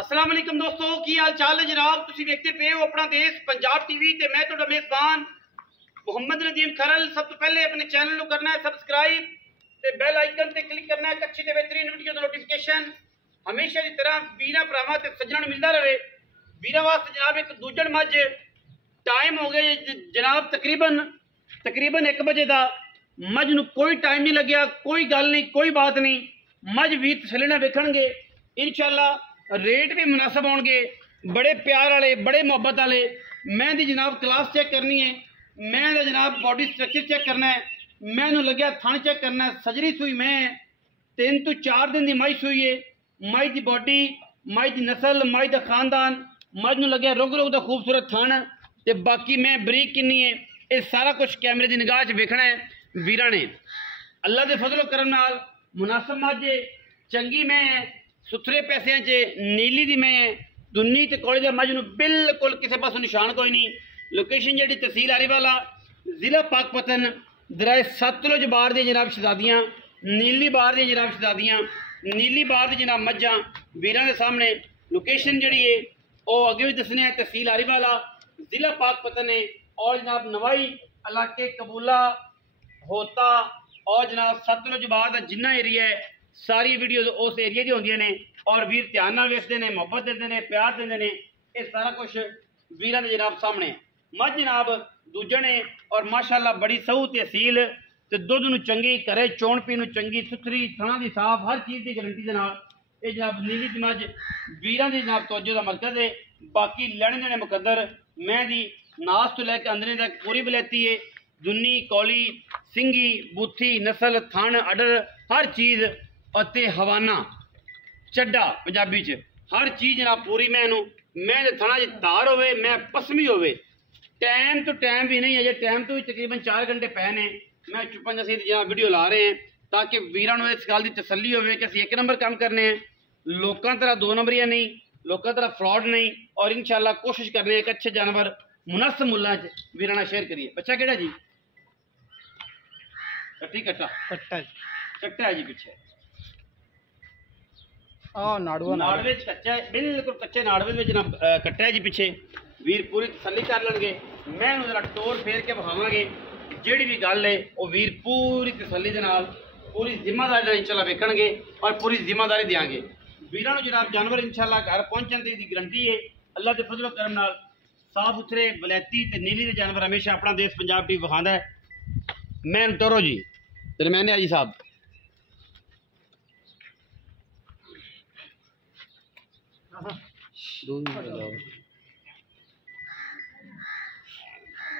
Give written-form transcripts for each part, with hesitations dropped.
अस्सलाम वालेकुम दोस्तों, की हाल चाल है जनाब। तुसीं देखते पे हो अपना देश पंजाब टीवी ते मैं तुहाडा मेज़बान मुहम्मद नदीम खरल। सब तो पहले अपने चैनल को करना है सबसक्राइब ते बेल आइकन ते क्लिक करना है अच्छी ते बेहतरीन वीडियो दा नोटिफिकेशन हमेशा की तरह वीरां भरावां ते सज्जणां नूं मिलदा रहे। वीरां वास्ते जनाब एक दूजण मज टाइम हो गए जनाब तकरीबन 1 बजे का। मझ नूं कोई टाइम नहीं लग्या, कोई गल नहीं, कोई बात नहीं। मझ भी तसल्ली नाल वेखणगे इंशाअल्लाह। रेट भी मुनासिब होणगे, बड़े प्यार वाले, बड़े मुहब्बत वाले। मैं दी जनाब क्लास चेक करनी है, मैं दा जनाब बॉडी स्ट्रक्चर चेक करना है, मैनू लग्या थन चेक करना है। सजरी सूई मैं 3 तो 4 दिन की मई सूई है। मई की बॉडी, मई की नस्ल, मई का खानदान, मझ नूं लग्या रुग का खूबसूरत थन ते बाकी मैं बरीक किन्नी है, ये सारा कुछ कैमरे की निगाह च वेखना है। वीरां ने अल्लाह के फजलो करम नाल मुनासिब मझ चंगी मैं सुथरे पैसों च नीली दी मैं दुन्नी ते कौड़ी दे मझ नूं बिल्कुल किसी पासों निशान कोई नहीं। लोकेशन जी तहसील आरीवाला, जिला पाकपतन, दराए सतलुज बार दी जनाब शहजादियाँ, नीली बार दी जनाब शहजादियाँ, नीली बार दी जनाब मज्जां वीरां दे सामने। लोकेशन जी है वो अगे भी दसने है, तहसील आरीवाला, जिला पाकपतन है और जनाब नवाई इलाके कबूला होता और जनाब सतलुज बार का जिन्ना एरिया है सारी वीडियो उस एरिया की होंदियां ने। और वीर ध्यान नाल वेखदे ने, मुहब्बत देंदे ने, प्यार देंदे ने। ये सारा कुछ वीरां दे जनाब सामने। मझ जनाब दूजण है और माशाअल्लाह बड़ी सहू तहसील ते दुध नूं चंगी, घरे चोण पीण नूं चंगी, सुथरी, थणा दी साफ, हर चीज़ की गारंटी के नाल ये जनाब नीली दी मझ वीरां दी जनाब तवज्जो दा मरकज़ है। बाकी लैणे देने मुकद्दर मैं दी नास तो लैके अंदरे तक पूरी बलैती है। दुन्नी, कौली, सिंगी, बूथी, नस्ल, थण, अडर, हर चीज़ अते हवाना चड्डा पंजाबी च हर चीज़ जनाब पूरी। मैं थणा च धार होवे, मैं पसमी होवे, टाइम तो टाइम भी नहीं है, टाइम तो भी तकरीबन 4 घंटे पै ने। मैं चुप्पन जैसी जनाब वीडियो ला रहे हैं ताकि वीरां नूं इस गल की तसल्ली होवे कि असीं 1 नंबर काम करने हैं, लोकां तरह 2 नंबरिया नहीं, लोकां तरह फ्रॉड नहीं। और इंशाअल्लाह कोशिश करने एक अच्छे जानवर मुनासिब मुल्लां च वीरां नाल शेयर करिए। बच्चा केड़ा जी? कट्टी कट्टा कट्टा है जी पीछे नाड़वे कच्चा है, बिल्कुल कच्चे नाड़वे में जनाब कट्टा है जी पीछे। वीर पूरी तसल्ली कर लेंगे, मैं जरा टोर फेर के विखावांगे। जिहड़ी भी गल है वो वीर पूरी तसल्ली दे नाल पूरी जिम्मेदारी नाल इंशाअल्लाह वेखणगे और पूरी जिम्मेदारी देंगे। वीरां नूं जनाब जानवर इंशाअल्लाह घर पहुंचण दी गारंटी है अल्लाह के फजलो करम नाल। साफ सुथरे बलैती ते नीली दे जानवर हमेशा अपना देश पंजाब टीवी विखांदा है। मैं टोरो जी दरम्याने आजी साहब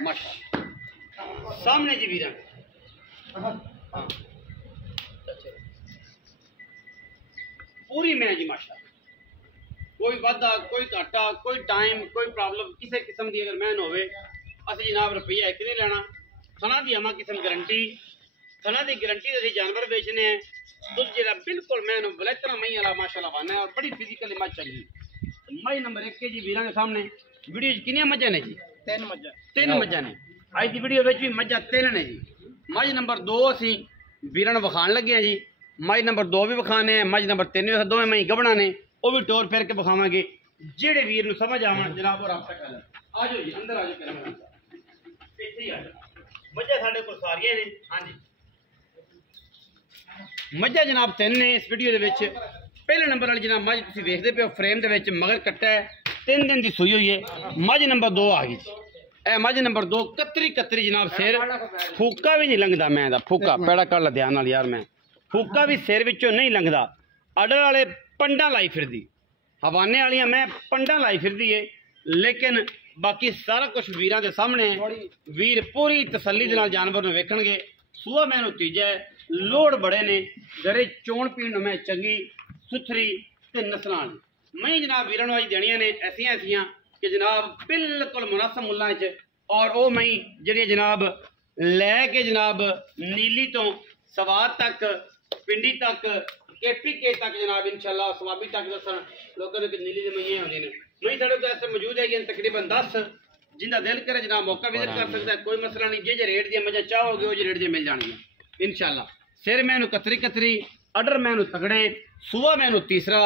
माशा सामने जी वीरा पूरी मैं जी माशा। कोई वादा, कोई घाटा, कोई टाइम, कोई प्रॉब्लम किसी किस्म की अगर मैन होवे असं जनाब रुपया एक नहीं लेना। थना की अमा किस्म गारंटी, थना की गारंटी असीं जानवर बेचने हैं। दुध जो बिल्कुल मैं बलैतरा मई वाला माशाअल्लाह बना है और बड़ी फिजिकली मझ चंगी। मझ नंबर 1 जी वीरां के सामने। वीडियो कितनी मझां ने जी? 3 मझां ने। अज की वीडियो भी मझां 3 ने जी। मझ नंबर 2 असीं वीरां नूं विखाण लगे हैं जी। मझ नंबर 2 भी विखाने हैं, मझ नंबर 3 भी, दोवें मई गबड़ा ने, वो भी टोर फेर के विखावांगे। जेड़े वीर नूं समझ आवन जनाब वो रब्ता कर लें। आ जाओ जी अंदर आ जाओ, इत्थे ही आ जाओ। मझां साडे कोल सारियां ने। हाँ जी मझां जनाब 3 ने इस वीडियो दे विच। पहले नंबर वाली जनाब मझ तुसीं वेखदे पे हो फ्रेम दे विच मगर कट्टा है, 3 दिन की सूई हुई है। मझ नंबर 2 आ गई। ए मझ नंबर 2 कतरी जनाब सिर फूका भी नहीं लंघदा। मैं फूका पैड़ा कर ला ध्यान नाल यार, मैं फूका भी सिर विचों नहीं लंघदा। अडर वाले पंडा लाई फिरदी, हवाने वालियां मैं पंडा लाई फिरदी है। लेकिन बाकी सारा कुछ वीरां दे सामने है। वीर पूरी तसल्ली दे नाल जानवर नूं वेखणगे। सूआ मैनू तीजा है, लोड़ बड़े ने, घरे चोण पीण मैं चंगी, सुथरी ते नस्लां वाली। मैं जनाब वीरां नूं अज देणियां ने ऐसियां ऐसियां कि जनाब बिल्कुल मुनासिब मुल्लां च। और वो मई जिहड़ी जनाब लैके जनाब नीली तो सवाद तक, पिंडी तक, KPK तक जनाब इंशाअल्लाह सवाबी तक दसन लोगों ने नीली दी मईयां होंदियां ने। मई साढ़े को ऐसे मौजूद है तकरीबन 10। जिंदा दिल करे जनाब मौका विजिट कर सकता है, कोई मसला नहीं। जे रेट दी मजा चाहोगे वो रेट दी मिल जाएगी इंशाअल्लाह। सिर मैनू कतरी अडर मैनू तगड़े, सूआ मैनू तीसरा,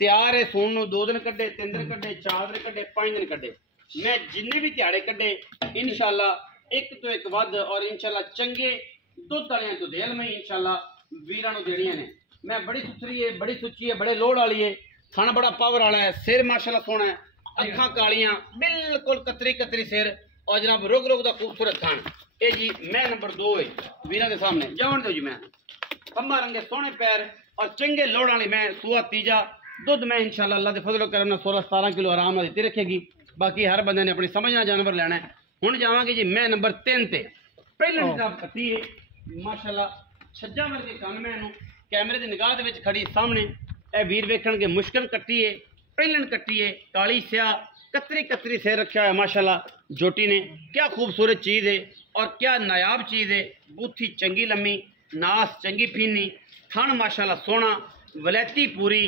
ਤਿਆਰ ਹੈ ਸੂਣ ਨੂੰ 2 ਦਿਨ ਕੱਢੇ 3 ਦਿਨ ਕੱਢੇ 4 ਦਿਨ ਕੱਢੇ 5 ਦਿਨ ਕੱਢੇ ਮੈਂ ਜਿੰਨੇ ਵੀ ਦਿਹਾੜੇ ਕੱਢੇ ਇਨਸ਼ਾਅੱਲਾ ਇੱਕ ਤੋਂ ਇੱਕ ਵੱਧ ਔਰ ਇਨਸ਼ਾਅੱਲਾ ਚੰਗੇ ਦੁੱਧ ਵਾਲਿਆਂ ਤੋਂ ਦੇਲ ਮੈਂ ਇਨਸ਼ਾਅੱਲਾ ਵੀਰਾਂ ਨੂੰ ਦੇਣੀਆਂ ਨੇ ਮੈਂ ਬੜੀ ਸੁਥਰੀ ਹੈ ਬੜੀ ਸੁੱਚੀ ਹੈ ਬੜੇ ਲੋੜ ਵਾਲੀ ਹੈ ਖਾਣਾ ਬੜਾ ਪਾਵਰ ਵਾਲਾ ਹੈ ਸਿਰ ਮਾਸ਼ਾਅੱਲਾ ਸੋਹਣਾ ਹੈ ਅੱਖਾਂ ਕਾਲੀਆਂ ਬਿਲकुल कतरी कतरी सिर और जनाब रुग रुग का खूबसूरत खान ये जी मैं नंबर 2 है वीर के सामने जावन दो जी मैं खंबा रंगे सोहने पैर और चंगे लोड़ वाली मैं सूआ तीजा दुध मैं इंशाल्लाह अल्लाह के फजल करम 16-17 किलो आराम नाल देती रखेगी बाकी हर बंदे ने अपनी समझना जानवर लेना है हुण जावांगे जी मैं नंबर 3 ते पहले जनाब कट्टी है माशाल्लाह छज्जा वर्गे कान मैं कैमरे की निगाह दे विच खड़ी सामने ए वीर वेखणगे मुश्किल कट्टी है पहलन कट्टी है काली स्या कतरी कतरी से रखा है माशाल्लाह जोटी ने क्या खूबसूरत चीज़ है और क्या नायाब चीज़ है बूथी चंगी लम्मी नास चंगी फीनी थन माशाल्लाह सोहना वलैती पूरी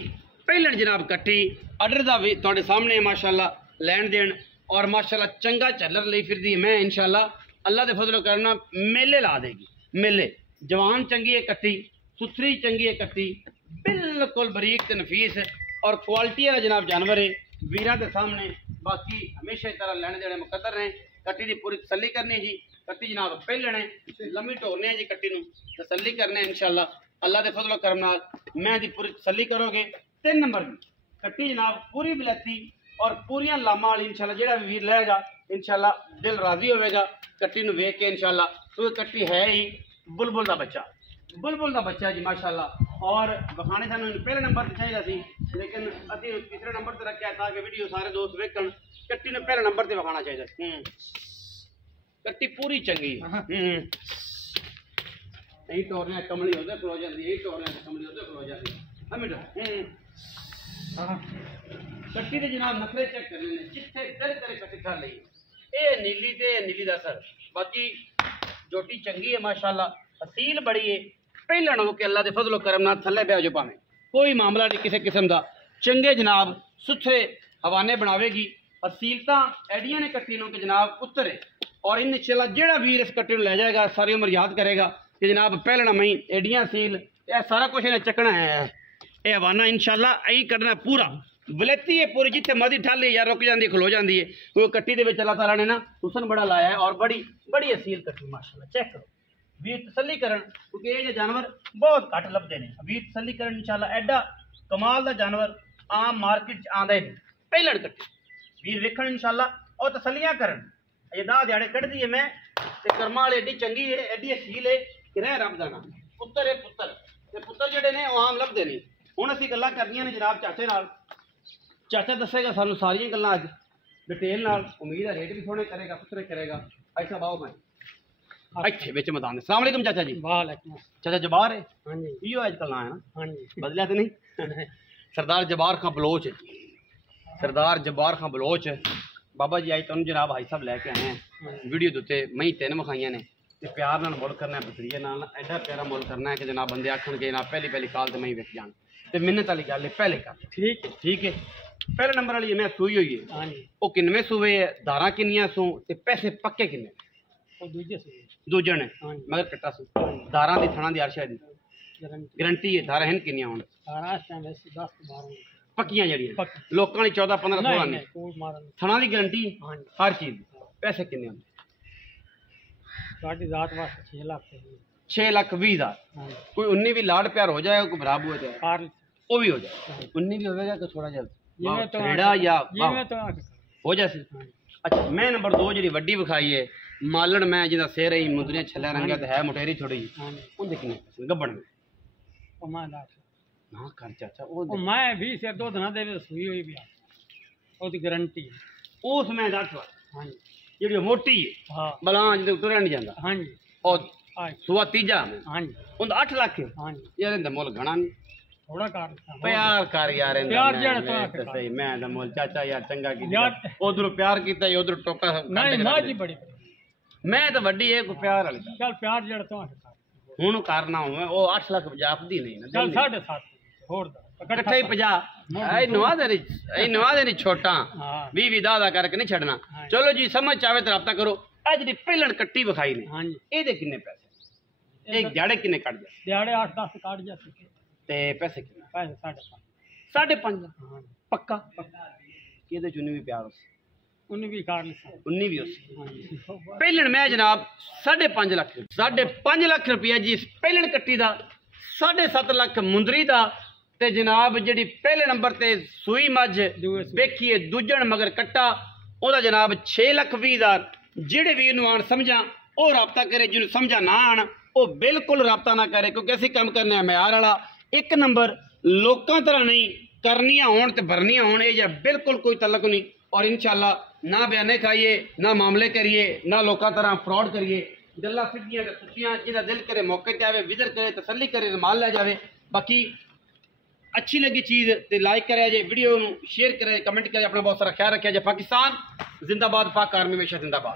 पहलन जनाब कट्टी अडर का भी तुहाडे सामने माशाल्लाह लैन देन और माशाल्लाह चंगा झल्लर लई फिरदी मैं इंशाल्लाह अल्लाह दे फजल करना मेले ला देगी मेले जवान चंगी है कट्टी सुथरी चंगी है कट्टी बिल्कुल बरीक ते नफीस और क्वालिटी वाला जनाब जानवर है वीर के सामने बाकी हमेशा इस तरह लैने देने मुकद्दर ने कट्टी की पूरी तसल्ली करनी जी कट्टी जनाब पहलने लम्मी ढोलने जी कट्टी तसल्ली करने इंशाल्लाह अल्लाह के फजल करम नाल मैं दी पूरी तसल्ली करोगे 3 नंबर की कट्टी जनाब पूरी बिलैती और पूरियां लामा वाली इंशाल्लाह जेड़ा भी वीर लेगा इंशाल्लाह दिल राजी होगा कट्टी नूं वेख के इंशाल्लाह तो कट्टी है ही बुलबुल का बच्चा जी माशाल्लाह और बखाने सानू पहले नंबर पर चाहिए सी लेकिन अभी तीसरे नंबर पर रखा ताकि वीडियो सारे दोस्त वेखन कट्टी ने पहले नंबर पर बखाना चाहिए कट्टी पूरी चंगी यही टोरने कमली उधर खलो जाती यही टोरने कमली उधर खलो जाती कट्टी के जनाब नखरे चेक करने ने जिथे तेरे तेरे कट्टी खा ली ये नीली दा सर बाकी जोटी चंगी है माशाल्लाह असील बड़ी है पहला हो के अल्लाह के फजलो करम नाल थले बह जो भावें कोई मामला नहीं किसी किस्म का चंगे जनाब सुथरे हवाने बनावेगी असीलता एडिया ने कट्टी नूं कि जनाब पुत्र है और इन इंशाल्लाह जेड़ा वीर इस कट्टी नूं ले जाएगा सारी उम्र याद करेगा कि जनाब पहलना मई एडिया सील यह सारा कुछ इन्हें चकना है यह हवाना इंशाल्लाह यही करना पूरा वलैती है पूरी जिथे मर्जी ठाली या रुक जाती खलो जाती है वो कट्टी दे विच अल्लाह ताला ने ना हुसन बड़ा लाया है और बड़ी बड़ी असील कट्टी माशाल्लाह चेक करो वीर तसल्ली करन क्योंकि ये जानवर बहुत घट लभदे ने वीर तसल्ली करन इंशाल्लाह एडा कमाल दा जानवर आम मार्केट च आंदा है पहलण कट्टी वीर वेखण इंशाल्लाह और तसल्लियां करन ये दा दिहाड़े कढ़दी है मैं ते कर्मा वाली एडी चंगी है एडी असील है कि रह रब दा नाम पुत्तर है पुत्तर ते पुत्तर जेडे ने आम लभदे ने हुण असीं गल्लां करनियां ने जनाब चाचे नाल चाचा दसेगा सानू सारियां गल्लां अज डिटेल नाल उम्मीद है रेट भी सोहने करेगा पुत्तरे करेगा ऐसा बाओ मैं इत्थे विच मैदान अस्सलाम वालेकुम चाचा जी वालेकुम चाचा जबार है हाँ जी इहो अजकल ना है ना हाँ जी बदलिया तो नहीं सरदार जबार खां बलोच है सरदार जबार खां बलोच बाबा जी आई तुम जनाब भाई साहब लैके आए हैं वीडियो दुते मई 3 विखाइयां ने ते प्यार नाल मुल करना है बतरीए नाल एडा प्यारा मुल करना है कि जनाब बंदे आखण के जनाब पहली काल ते मई विक जान ते मिन्नत वाली गल है पहले कर ठीक है पहले नंबर वाली मैं सूई हुई है हाँ जी वो किनवे सूवे है धारा किनियां सू ते पैसे पक्के किन्ने दूजे ने हाँ जी मगर कट्टा सू धारा दी थणा दी अर्शा दी गारंटी है धारा हैं किनियां हुण 10-12 पक्कियां जड़ियां लोकां दी 14-15-16 ने थणा दी गारंटी हाँ जी हर चीज दी पैसे किन्ने हुंदे साडी जात वास्ते 6 लाख 6,20,000 हाँ जी कोई 19 भी लाड प्यार हो जाएगा कोई खराब हो जाए कार वो भी हो जाए 19 भी होगा तो थोड़ा ये जा तो छेड़ा या ये मैं तो हो जाए अच्छा मैं नंबर 2 जी वड्डी विखाई है मालण मैं जिदा सिर ही मुंदरियां छल्ला रंगा ते है मुटेरी थोड़ी हाँ जी उन देखने गब्बड़ में मैं लाख ना कर चाचा वो मैं 20 से 2 दिन दे सुई हुई भी ओदी गारंटी है उस मैं दस हाँ जी जेडी मोटी है हाँ बला जिदे तुरया नहीं जांदा हाँ जी और सुआ तीजा हाँ जी उन 8 लाख है हाँ जी यार इंदा मुल घना नहीं थोड़ा कार प्यार कर यार इंदा प्यार जेड़ा मैं तो सही मैं दा मुल चाचा यार चंगा की यार उधर प्यार कीता उधर टोका नहीं मां जी बड़ी मैं तो वड्डी है कोई प्यार वाली चल प्यार जेड़ा तो ਹੁਣ ਕਰਨਾ ਹੋਵੇ ਉਹ 8 ਲੱਖ ਜਾਪਦੀ ਨਹੀਂ ਨਾ चल 7.5 ਹੋਰ ਦਾ ਇਕੱਠਾ ਹੀ 50 ਐ ਨਵਾਂ ਦੇ ਨਹੀਂ ਛੋਟਾ हाँ 20 ਦਾ ਕਰਕੇ ਨਹੀਂ ਛੱਡਣਾ ਹਾਂ। ਚਲੋ ਜੀ ਸਮਝ ਚਾਵੇ ਤਾਂ ਰਾਬਤਾ ਕਰੋ ਆ ਜਿਹੜੀ ਪਹਿਲਣ ਕੱਟੀ ਵਿਖਾਈ ਨੇ हाँ जी ਇਹਦੇ ਕਿੰਨੇ ਪੈਸੇ ਇਹ ਜਾੜੇ ਕਿੰਨੇ ਕੱਢ ਜਾ दिहाड़े 8-10 काट जाते ਤੇ ਪੈਸੇ ਕਿੰਨੇ पैसे 5.5 5.5 ਲੱਖ हाँ ਪੱਕਾ ਇਹਦੇ ਚ 19 ਵੀ ਪਿਆਰ ਉਸ उन्हें भी कार लिखा 19 ਵੀ ਉਸ हाँ जी ਪਹਿਲਣ ਮੈਂ ਜਨਾਬ 5.5 ਲੱਖ 5.5 ਲੱਖ ਰੁਪਇਆ ਜੀ ਇਸ ਪਹਿਲਣ ਕੱਟੀ ਦਾ 7.5 ਲੱਖ ਮੁੰਦਰੀ ਦਾ ਤੇ ਜਨਾਬ ਜਿਹੜੀ ਪਹਿਲੇ ਨੰਬਰ ਤੇ ਸੂਈ ਮੱਝ दूए से ਵੇਖੀਏ ਦੂਜਣ ਮਗਰ ਕੱਟਾ ਉਹਦਾ ਜਨਾਬ 6,20,000 ਜਿਹੜੇ ਵੀਰ ਨੂੰ ਆਣ ਸਮਝਾਂ ਉਹ ਰਾਬਤਾ ਕਰੇ, ਜਿਹਨੂੰ ਸਮਝਾ ਨਾ ਆਣ ਉਹ ਬਿਲਕੁਲ ਰਾਬਤਾ ਨਾ ਕਰੇ, ਕਿਉਂਕਿ ਅਸੀਂ ਕੰਮ ਕਰਨੇ ਆ ਮਿਆਰ ਵਾਲਾ। ਇੱਕ ਨੰਬਰ ਲੋਕਾਂ ਤਰ੍ਹਾਂ ਨਹੀਂ, ਕਰਨੀਆਂ ਹੋਣ ਤੇ ਭਰਨੀਆਂ ਹੋਣ, ਇਹ ਜਿਹਾ ਬਿਲਕੁਲ ਕੋਈ ਤਲਕ ਨਹੀਂ। ਔਰ इंशाल्लाह ना बयाने खाइए, ना मामले करिए, ना लोगों तरह फ्रॉड करिए, गल्लां सिद्धियां ते सुच्चियां, जिहदा दिल करे मौके ते आवे, विजर करे, तसल्ली करे, माल लै जावे। बाकी अच्छी लगी चीज़ तो लाइक करे जे, वीडियो शेयर करे, कमेंट करे, अपना बहुत सारा ख्याल रखे जे। पाकिस्तान जिंदाबाद, पाक आर्मी हमेशा जिंदाबाद।